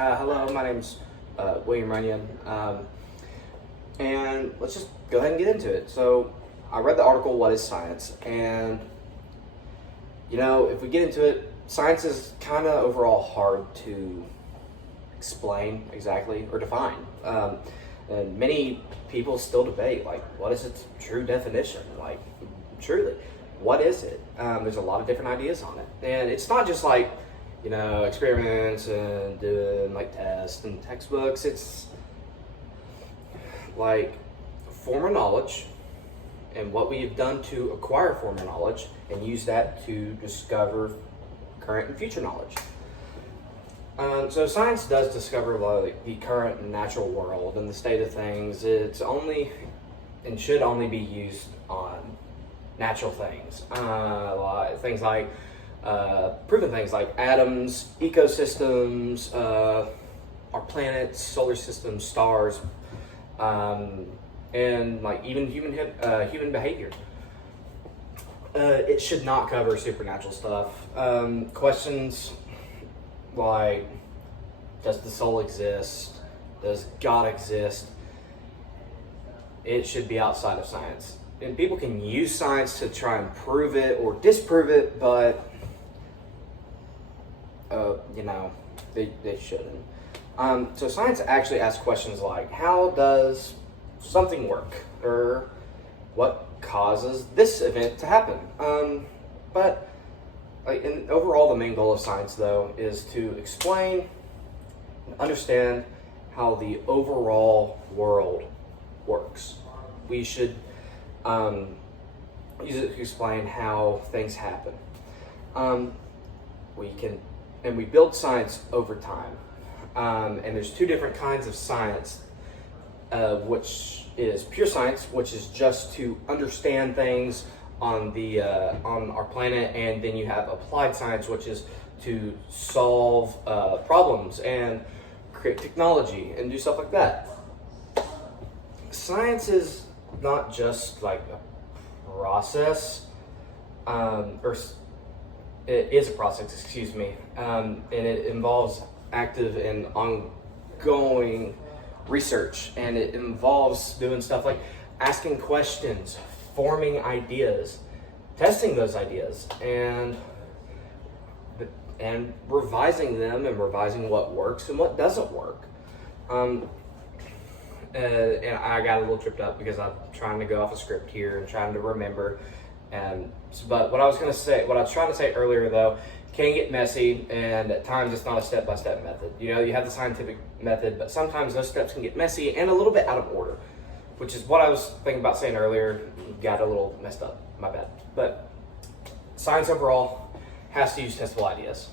Hello, my name's William Runyon, and let's just go ahead and get into it. So, I read the article, What is Science? And, if we get into it, science is kind of overall hard to explain exactly or define. And many people still debate, like, what is its true definition? Like, truly, what is it? There's a lot of different ideas on it. And it's not just like, experiments and doing like tests and textbooks. It's like former knowledge and what we've done to acquire former knowledge and use that to discover current and future knowledge. So science does discover like the current natural world and the state of things. It's only and should only be used on natural things, things like proven things like atoms, ecosystems, our planets, solar systems, stars, and like even human behavior. It should not cover supernatural stuff. Questions like, does the soul exist? Does God exist? It should be outside of science. And people can use science to try and prove it or disprove it, but they shouldn't. So science actually asks questions like, how does something work? Or what causes this event to happen? But overall, the main goal of science, though, is to explain and understand how the overall world works. We should use it to explain how things happen. We build science over time. And there's two different kinds of science, which is pure science, which is just to understand things on our planet, and then you have applied science, which is to solve problems and create technology and do stuff like that. Science is not just like a process, it is a process, and it involves active and ongoing research, and it involves doing stuff like asking questions, forming ideas, testing those ideas, and revising them, and revising what works and what doesn't work. And I got a little tripped up because I'm trying to go off a script here and trying to remember. But what I was trying to say earlier, though, can get messy, and at times it's not a step-by-step method. You have the scientific method, but sometimes those steps can get messy and a little bit out of order, which is what I was thinking about saying earlier. Got a little messed up, my bad. But science overall has to use testable ideas.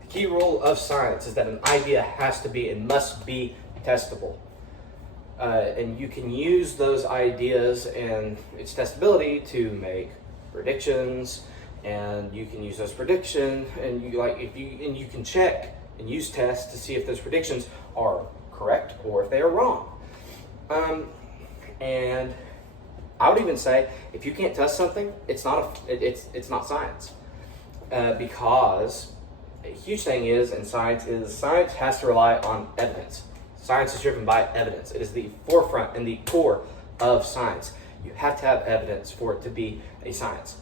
The key rule of science is that an idea has to be and must be testable. And you can use those ideas and its testability to make predictions, and you can use those predictions, and you can check and use tests to see if those predictions are correct or if they are wrong. And I would even say, if you can't test something, it's not science, because a huge thing in science has to rely on evidence. Science is driven by evidence. It is the forefront and the core of science. You have to have evidence for it to be a science.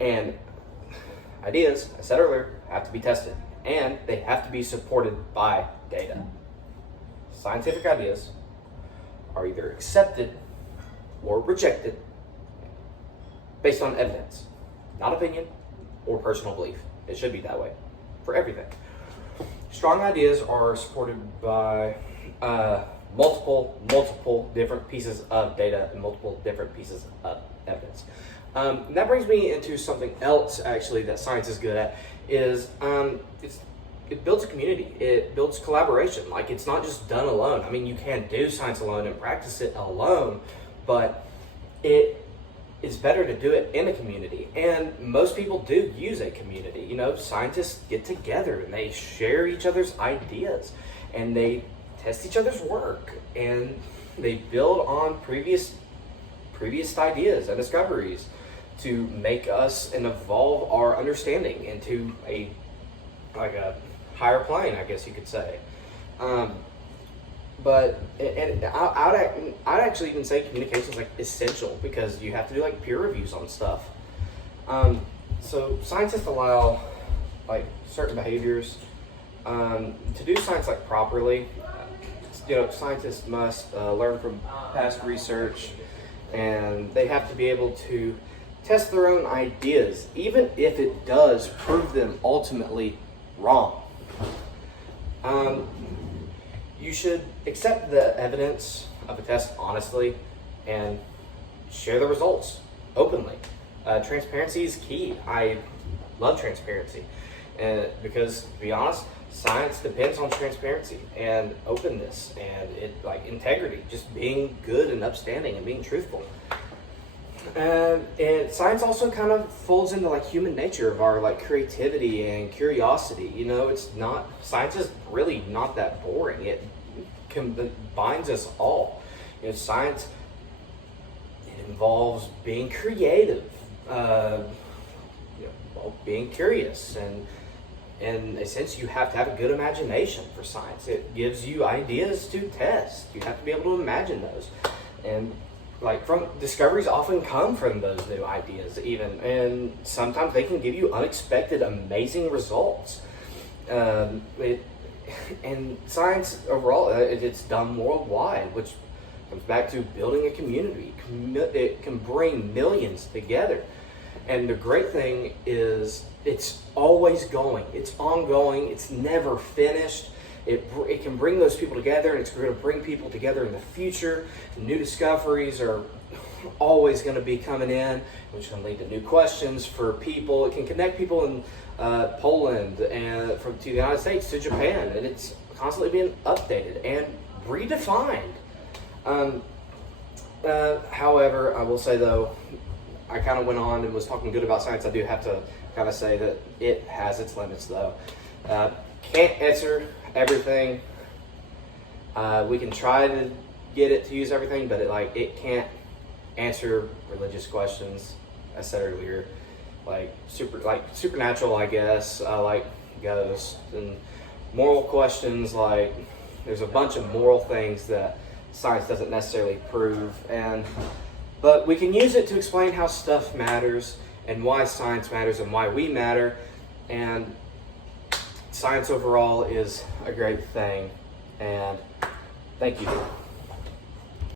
And ideas, I said earlier, have to be tested, and they have to be supported by data. Scientific ideas are either accepted or rejected based on evidence, not opinion or personal belief. It should be that way for everything. Strong ideas are supported by multiple different pieces of data and multiple different pieces of evidence. And that brings me into something else, actually, that science is good at, is it builds a community. It builds collaboration. Like, it's not just done alone. I mean, you can do science alone and practice it alone, but it is better to do it in a community. And most people do use a community. Scientists get together and they share each other's ideas, and they test each other's work, and they build on previous ideas and discoveries to make us and evolve our understanding into a higher plane, I guess you could say. But I'd actually even say communication is like essential, because you have to do like peer reviews on stuff. So scientists allow like certain behaviors to do science like properly. Scientists must learn from past research, and they have to be able to test their own ideas, even if it does prove them ultimately wrong. You should accept the evidence of a test honestly and share the results openly. Transparency is key. I love transparency, and because, to be honest, science depends on transparency and openness and integrity, just being good and upstanding and being truthful. And science also kind of folds into like human nature of our like creativity and curiosity. Science is really not that boring. It combines us all. Science, it involves being creative, being curious, and in a sense, you have to have a good imagination for science. It gives you ideas to test. You have to be able to imagine those. And from discoveries often come from those new ideas even. And sometimes they can give you unexpected, amazing results. And science overall, it's done worldwide, which comes back to building a community. It can bring millions together. And the great thing is it's always going. It's ongoing. It's never finished. It can bring those people together, and it's going to bring people together in the future. New discoveries are always going to be coming in, which is going to lead to new questions for people. It can connect people in Poland and to the United States to Japan, and it's constantly being updated and redefined. However, I will say though, I kind of went on and was talking good about science. I do have to kind of say that it has its limits though. Can't answer everything. We can try to get it to use everything, but it can't answer religious questions. I said earlier, supernatural, I guess, like ghosts and moral questions. There's a bunch of moral things that science doesn't necessarily prove, but we can use it to explain how stuff matters and why science matters and why we matter. And science overall is a great thing. And thank you.